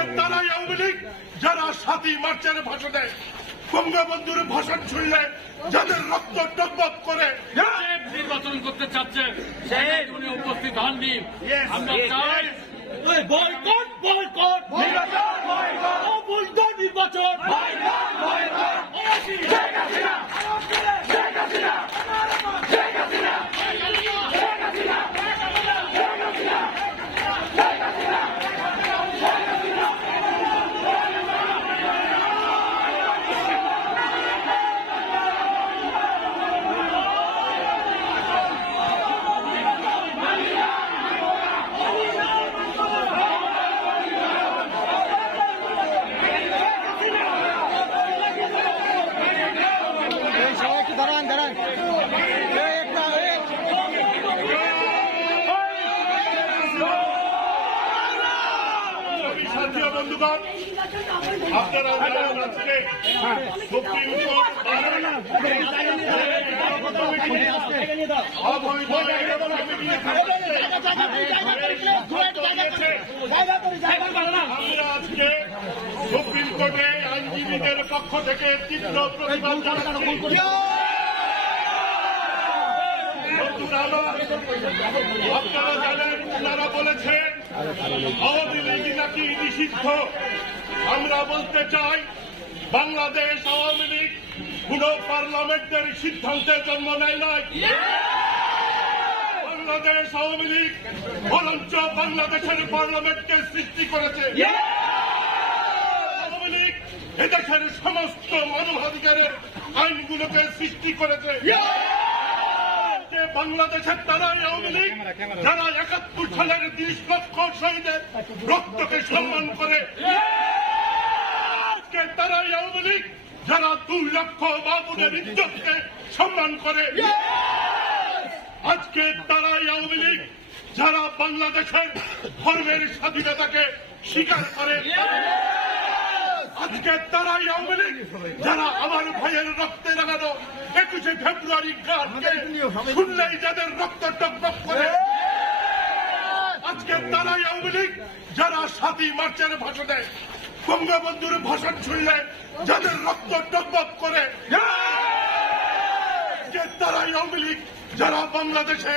আজকে তারাই আওয়ামী লীগ যারা 7ই মার্চের ভাষণে বঙ্গবন্ধুর ভাষণ শুনলে যাদের রক্ত টকবক করে নির্বাচন করতে চাচ্ছে উনি উপস্থিত হননি। আমরা চাই বয়কট বয়কট অবৈধ নির্বাচন। বন্ধুগণ, আপনারা আজকে সুপ্রিম কোর্ট আমরা আজকে সুপ্রিম কোর্টে আইনজীবীদের পক্ষ থেকে তীব্র প্রতিবাদ জানাচ্ছি। আপনারা জানেন, তারা বলেছেন আওয়ামী লীগ নাকি নিষিদ্ধ। আমরা বলতে চাই, বাংলাদেশ আওয়ামী লীগ কোন পার্লামেন্টের সিদ্ধান্তের জন্ম নেয় নাই। বাংলাদেশ আওয়ামী লীগ বরঞ্চ বাংলাদেশের পার্লামেন্টকে সৃষ্টি করেছে। আওয়ামী লীগ এদেশের সমস্ত মানবাধিকারের আইনগুলোকে সৃষ্টি করেছে। বাংলাদেশের তারাই আওয়ামী লীগ যারা ৭১ সালের ৩০ লক্ষ শহীদের রক্তকে সম্মান করে। আজকে তারাই আওয়ামী লীগ যারা ২ লক্ষ বাবুদের ইজ্জতকে সম্মান করে। আজকে তারাই আওয়ামী লীগ যারা বাংলাদেশের ধর্মের স্বাধীনতাকে স্বীকার করে। আজকে তারাই আওয়ামী লীগ যারা আমার ভাইয়ের রক্তে রাঙানো ২১শে ফেব্রুয়ারি গানকে শুনলেই যাদের রক্ত টকবক করে। আজকে তারাই আওয়ামী লীগ যারা 7ই মার্চের ভাষণে বঙ্গবন্ধুর ভাষণ শুনলে যাদের রক্ত টকবক করে। আজকে তারাই আওয়ামী লীগ যারা বাংলাদেশে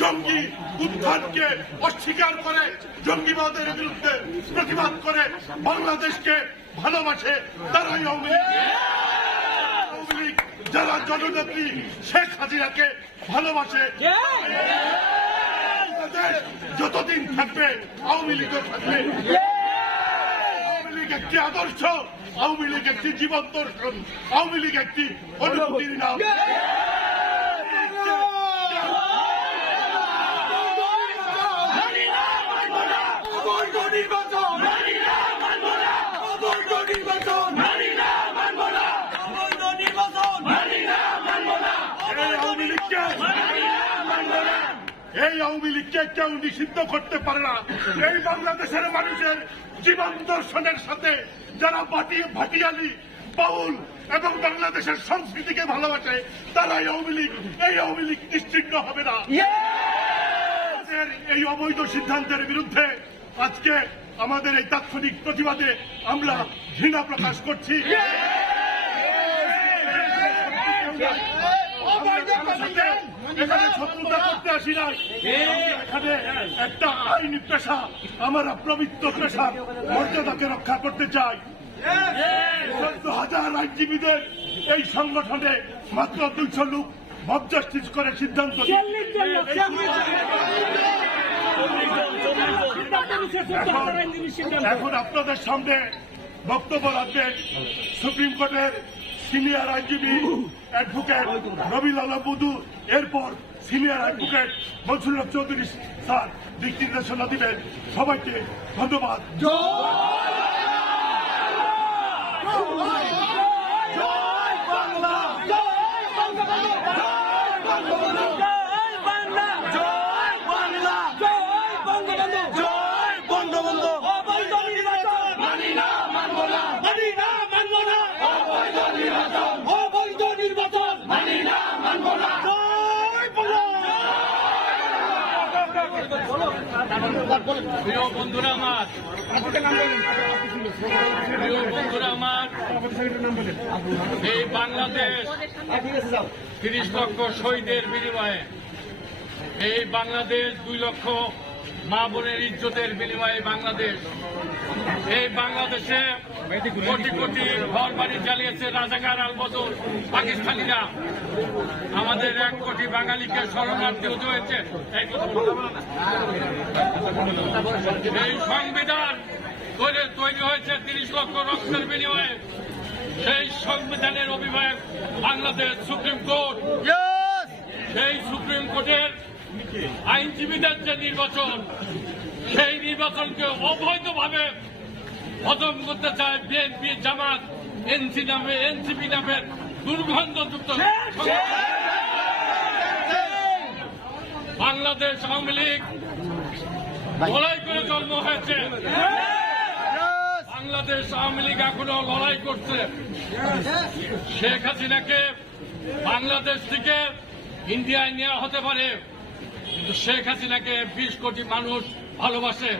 জঙ্গি উত্থানকে অস্বীকার করে, জঙ্গিবাদের বিরুদ্ধে প্রতিবাদ করে, বাংলাদেশকে ভালোবাসে। তারাই আওয়ামী লীগ যারা জননেত্রী শেখ হাসিনাকে ভালোবাসে। যতদিন থাকবে আওয়ামী লীগও থাকবে। আওয়ামী লীগ একটি আদর্শ, আওয়ামী লীগ একটি জীবন দর্শন, আওয়ামী লীগ একটি অনুভূতির নাম। এই আওয়ামী লীগকে কেউ নিষিদ্ধ করতে পারে না। এই বাংলাদেশের মানুষের জীবন দর্শনের সাথে যারা ভাটিয়ালি, বাউল এবং বাংলাদেশের সংস্কৃতিকে ভালোবাসে, তারাই আওয়ামী লীগ। এই আওয়ামী লীগ নিশ্চিহ্ন হবে না। এই অবৈধ সিদ্ধান্তের বিরুদ্ধে আজকে আমাদের এই তাৎক্ষণিক প্রতিবাদে আমরা ঘৃণা প্রকাশ করছি। এখানে শত্রুতা করতে আসি না। এখানে একটা আইনি পেশা, আমরা পবিত্র পেশা মর্যাদাকে রক্ষা করতে চাই। ১৪,০০০ আইনজীবীদের এই সংগঠনে মাত্র ২০০ লোক মব জাস্টিস করে সিদ্ধান্ত। এখন আপনাদের সামনে বক্তব্য রাখবেন সুপ্রিম কোর্টের সিনিয়র আইনজীবী অ্যাডভোকেট রবিল আলম বুধু, এরপর senior advocate Mansur Haque Chowdhury sir দিক নির্দেশনা দিবেন। সবাইকে ধন্যবাদ। প্রিয় বন্ধুরা আমার, প্রিয় বন্ধুরা আমার, এই বাংলাদেশ 30 লক্ষ শহীদের বিনিময়ে, এই বাংলাদেশ 2 লক্ষ মা বোনের ইজ্জতের বিনিময়ে বাংলাদেশ, এই বাংলাদেশে কোটি কোটি ঘর বাড়ি জ্বালিয়েছে রাজাকার আলবদর পাকিস্তানিরা। আমাদের 1 কোটি বাঙালিকে শরণার্থী হতে হয়েছে। এই সংবিধান তৈরি হয়েছে 30 লক্ষ রক্তের বিনিময়ে। সেই সংবিধানের অভিভাবক বাংলাদেশ সুপ্রিম কোর্ট। সেই সুপ্রিম কোর্টের আইনজীবীদের যে নির্বাচন, সেই নির্বাচনকে অবৈধভাবে হজম করতে চায় বিএনপি, জামাত, এনসিপি নামের দুর্গন্ধযুক্ত বাংলাদেশ আওয়ামী লীগ লড়াই করে জন্ম হয়েছে। বাংলাদেশ আওয়ামী লীগ এখনো লড়াই করছে। শেখ হাসিনাকে বাংলাদেশ থেকে ইন্ডিয়ায় নেওয়া হতে পারে, কিন্তু শেখ হাসিনাকে 20 কোটি মানুষ ভালোবাসে,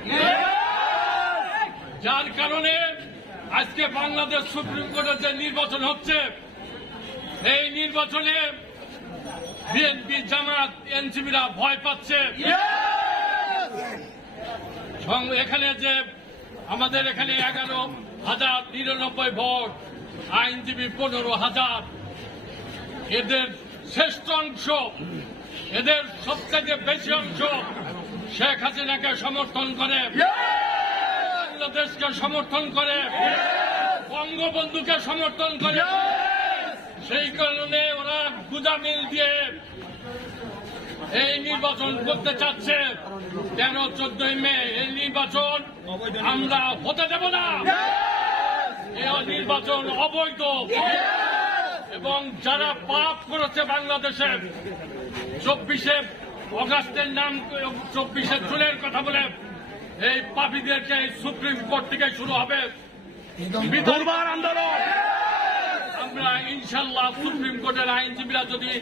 যার কারণে আজকে বাংলাদেশ সুপ্রিম কোর্টের যে নির্বাচন হচ্ছে, এই নির্বাচনে বিএনপি, জামাত, এনসিপিরা ভয় পাচ্ছে। এখানে যে আমাদের এখানে 11,099 ভোট, আইনজীবী 15,000, এদের শ্রেষ্ঠ অংশ, এদের সবথেকে বেশি অংশ শেখ হাসিনাকে সমর্থন করে, বাংলাদেশকে সমর্থন করে, বঙ্গবন্ধুকে সমর্থন করে। সেই কারণে ওরা গুদামিল দিয়ে এই নির্বাচন করতে চাচ্ছে। কেন 14ই মে এই নির্বাচন আমরা হতে দেব না। এই নির্বাচন অবৈধ এবং যারা পাপ করেছে বাংলাদেশে 24শে অগাস্টের নাম, 24শে জুনের কথা বলে এই পাপীদেরকে সুপ্রিম কোর্ট থেকে শুরু হবে বিধর্মার আন্দোলন। আমরা ইনশাল্লাহ সুপ্রিম কোর্টের আইনজীবীরা যদি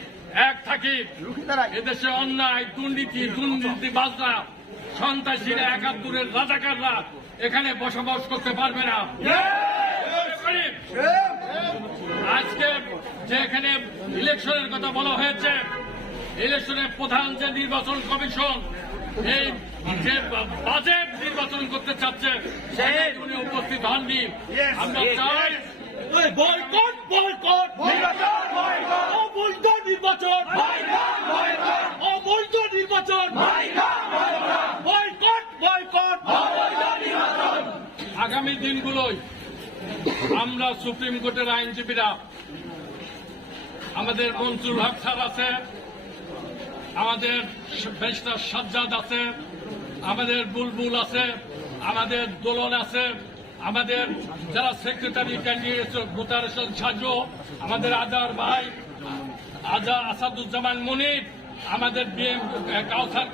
এক থাকি, এদেশে অন্যায়, দুর্নীতিবাজরা, সন্ত্রাসীরা, 71-এর রাজাকাররা এখানে বসবাস করতে পারবে না। আজকে যে এখানে ইলেকশনের কথা বলা হয়েছে, ইলেকশনের প্রধান যে নির্বাচন কমিশন এই যে বাজেট নির্বাচন করতে চাচ্ছে, সেখানে উনি উপস্থিত হননি। আমরা চাই বয়কট, বয়কট, অবৈধ নির্বাচন, অবৈধ নির্বাচন, বয়কট, বয়কট। আগামী দিনগুলোয় আমরা সুপ্রিম কোর্টের আইনজীবীরা, আমাদের মনসুর হক স্যার আছে, আমাদের ব্যারিস্টার সাজ্জাদ আছে, আমাদের বুলবুল আছে, আমাদের দোলন আছে, আমাদের যারা সেক্রেটারি ক্যান্ডিডেট মোতারেশন সাজু, আমাদের আজার ভাই, আসাদুজ্জামান মনির, আমাদের কাউসার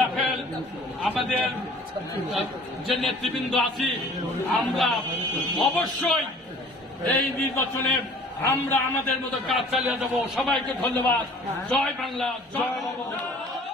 রাফেল, আমাদের যে নেতৃবৃন্দ আছি, আমরা অবশ্যই এই নির্বাচনে আমরা আমাদের মতো কাজ চালিয়ে যাব। সবাইকে ধন্যবাদ। জয় বাংলা, জয় বাংলা।